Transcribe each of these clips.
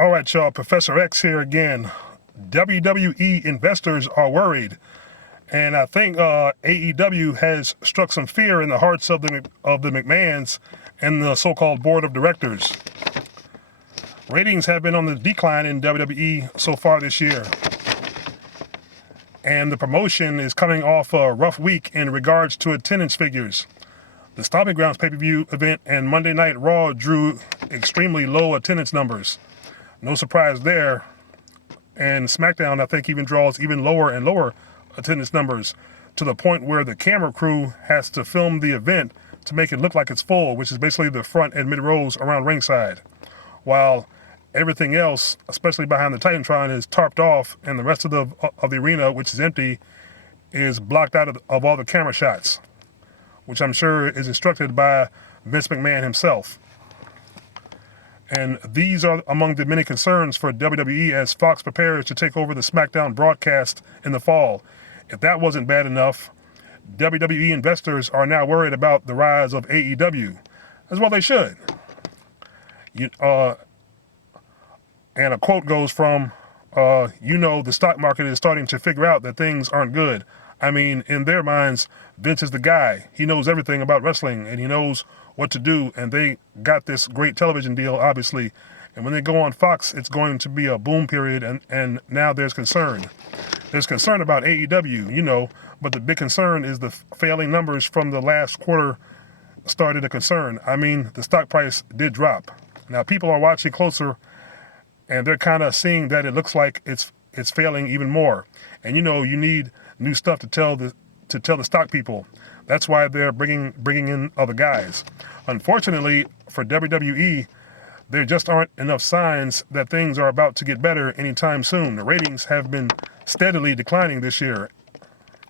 All right, y'all. Professor X here again. WWE investors are worried, and I think AEW has struck some fear in the hearts of the McMahons and the so-called board of directors. Ratings have been on the decline in WWE so far this year, and the promotion is coming off a rough week in regards to attendance figures. The Stomping Grounds pay-per-view event and Monday Night Raw drew extremely low attendance numbers. No surprise there. And SmackDown, I think, even draws even lower and lower attendance numbers to the point where the camera crew has to film the event to make it look like it's full, which is basically the front and mid rows around ringside, while everything else, especially behind the Titantron, is tarped off, and the rest of the arena, which is empty, is blocked out of all the camera shots, which I'm sure is instructed by Vince McMahon himself. And these are among the many concerns for WWE as Fox prepares to take over the SmackDown broadcast in the fall. If that wasn't bad enough, WWE investors are now worried about the rise of AEW, as well they should. And a quote goes from, the stock market is starting to figure out that things aren't good. I mean, in their minds, Vince is the guy. He knows everything about wrestling, and he knows what to do, and they got this great television deal, obviously. And when they go on Fox, it's going to be a boom period, and now there's concern. There's concern about AEW, but the big concern is the failing numbers from the last quarter started a concern. I mean, the stock price did drop. Now, people are watching closer, and they're kind of seeing that it looks like it's failing even more. And you need new stuff to tell the stock people. That's why they're bringing in other guys. Unfortunately for WWE, there just aren't enough signs that things are about to get better anytime soon. The ratings have been steadily declining this year.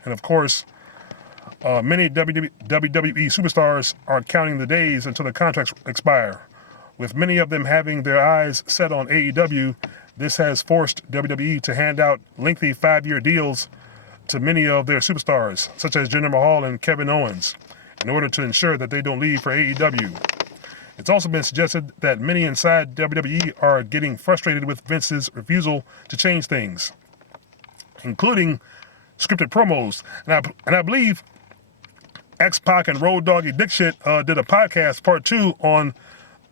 And of course, many WWE superstars are counting the days until the contracts expire. With many of them having their eyes set on AEW, this has forced WWE to hand out lengthy 5-year deals to many of their superstars, such as Jinder Mahal and Kevin Owens, in order to ensure that they don't leave for AEW. It's also been suggested that many inside WWE are getting frustrated with Vince's refusal to change things, including scripted promos. And I believe X-Pac and Road Doggy Dick Shit did a podcast, part 2, on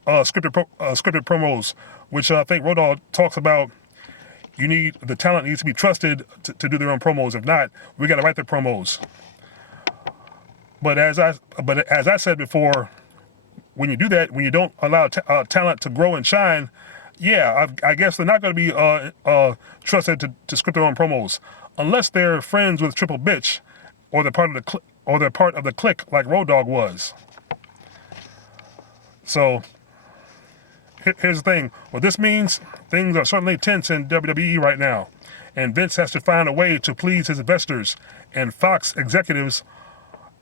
scripted promos, which I think Road Dogg talks about. The talent needs to be trusted to do their own promos. If not, we got to write their promos. But as I said before, when you do that, when you don't allow talent to grow and shine, I guess they're not going to be trusted to script their own promos, unless they're friends with Triple Bitch, or they're part of the clique like Road Dogg was. So here's the thing. What this means, things are certainly tense in WWE right now, and Vince has to find a way to please his investors and Fox executives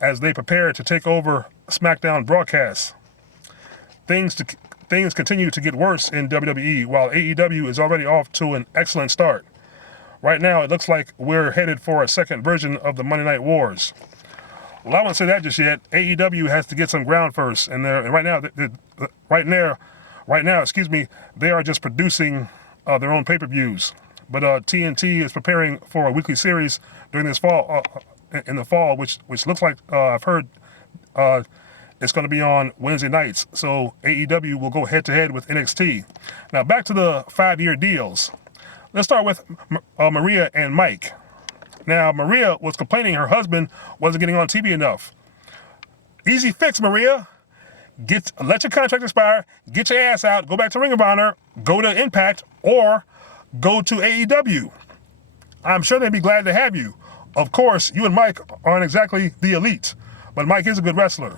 as they prepare to take over SmackDown broadcasts. Things continue to get worse in WWE, while AEW is already off to an excellent start. Right now, it looks like we're headed for a second version of the Monday Night Wars. Well, I won't say that just yet. AEW has to get some ground first, and right now, they are just producing their own pay-per-views. But TNT is preparing for a weekly series during this fall, in the fall, which looks like I've heard it's going to be on Wednesday nights. So AEW will go head-to-head with NXT. Now back to the 5-year deals. Let's start with Maria and Mike. Now Maria was complaining her husband wasn't getting on TV enough. Easy fix, Maria. Let your contract expire, get your ass out, go back to Ring of Honor, go to Impact, or go to AEW. I'm sure they'd be glad to have you. Of course, you and Mike aren't exactly the elite, but Mike is a good wrestler.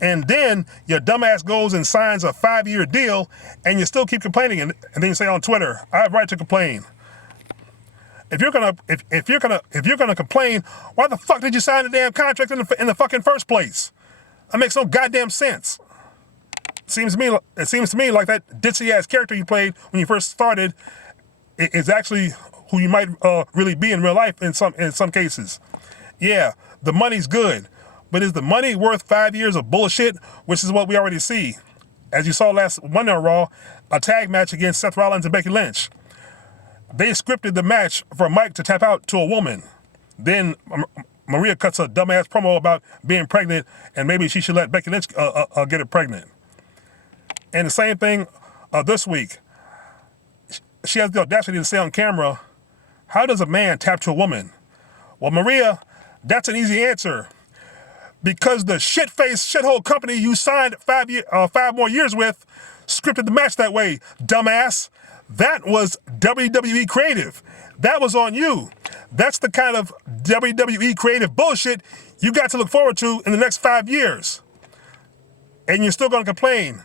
And then your dumbass goes and signs a 5-year deal, and you still keep complaining, and then you say on Twitter, "I have right to complain." If you're gonna complain, why the fuck did you sign the damn contract in the fucking first place? That makes no goddamn sense. It seems to me like that ditzy ass character you played when you first started is actually who you might really be in real life in some cases. Yeah, the money's good, but is the money worth 5 years of bullshit, which is what we already see? as you saw last Monday on Raw, a tag match against Seth Rollins and Becky Lynch. They scripted the match for Mike to tap out to a woman. Then Maria cuts a dumbass promo about being pregnant and maybe she should let Becky Lynch get it pregnant. And the same thing this week. She has the audacity to say on camera, how does a man tap to a woman? Well, Maria, that's an easy answer. Because the shit-faced shithole company you signed 5 more years with scripted the match that way, dumbass. That was WWE creative. That was on you. That's the kind of WWE creative bullshit you got to look forward to in the next 5 years. And you're still going to complain.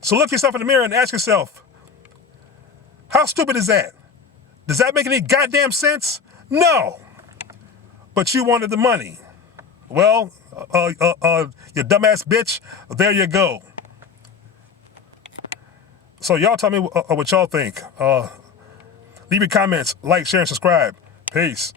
So look yourself in the mirror and ask yourself, how stupid is that? Does that make any goddamn sense? No. But you wanted the money. Well, you dumbass bitch, there you go. So y'all tell me what y'all think. Leave your comments, like, share, and subscribe. Peace.